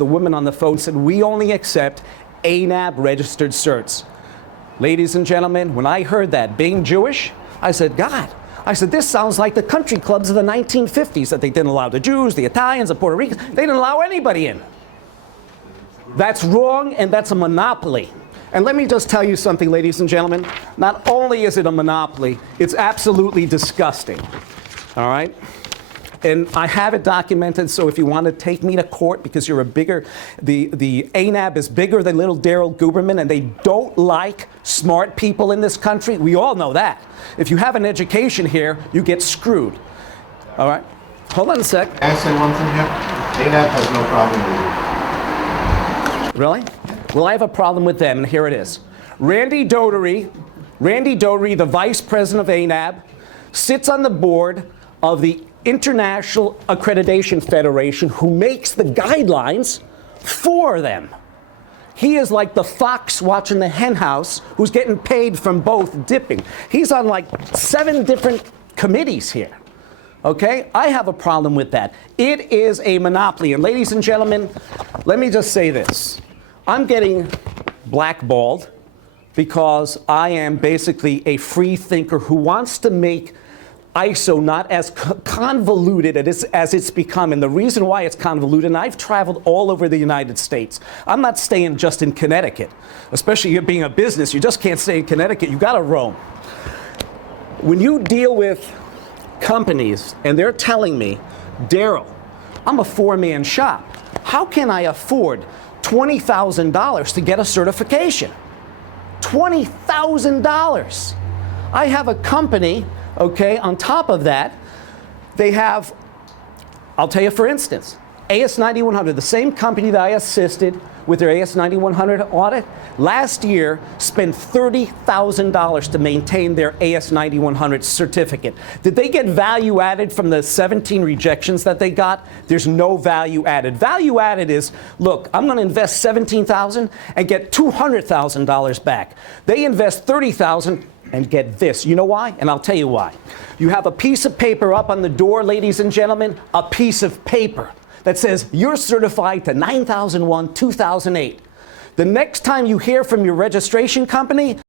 the woman on the phone said, we only accept ANAB registered certs. Ladies and gentlemen, when I heard that, being Jewish, I said, God, I said, this sounds like the country clubs of the 1950s, that they didn't allow the Jews, the Italians, the Puerto Ricans. They didn't allow anybody in. That's wrong, and that's a monopoly. And let me just tell you something, ladies and gentlemen. Not only is it a monopoly, it's absolutely disgusting. All right? And I have it documented, so if you want to take me to court because you're a bigger, the ANAB is bigger than little Daryl Guberman, and they don't like smart people in this country. We all know that. If you have an education here, you get screwed. All right? Hold on a sec. Can I say one thing here? ANAB has no problem with you. Really? Well, I have a problem with them, and here it is. Randy Doherty, the vice president of ANAB, sits on the board of the International Accreditation Federation, who makes the guidelines for them. He is like the fox watching the hen house who's getting paid from both dipping. He's on like 7 different committees here. Okay? I have a problem with that. It is a monopoly. And ladies and gentlemen, let me just say this. I'm getting blackballed because I am basically a free thinker who wants to make ISO not as convoluted as it's become. And the reason why it's convoluted, and I've traveled all over the United States. I'm not staying just in Connecticut. Especially you being a business, you just can't stay in Connecticut. You got to roam. When you deal with companies and they're telling me, Daryl, I'm a 4-man shop. How can I afford $20,000 to get a certification? $20,000. I have a company. Okay, on top of that, they have, I'll tell you for instance, AS9100, the same company that I assisted with their AS9100 audit, last year spent $30,000 to maintain their AS9100 certificate. Did they get value added from the 17 rejections that they got? There's no value added. Value added is, look, I'm going to invest $17,000 and get $200,000 back. They invest $30,000 and get this. You know why? And I'll tell you why. You have a piece of paper up on the door, ladies and gentlemen, a piece of paper that says you're certified to 9001, 2008. The next time you hear from your registration company,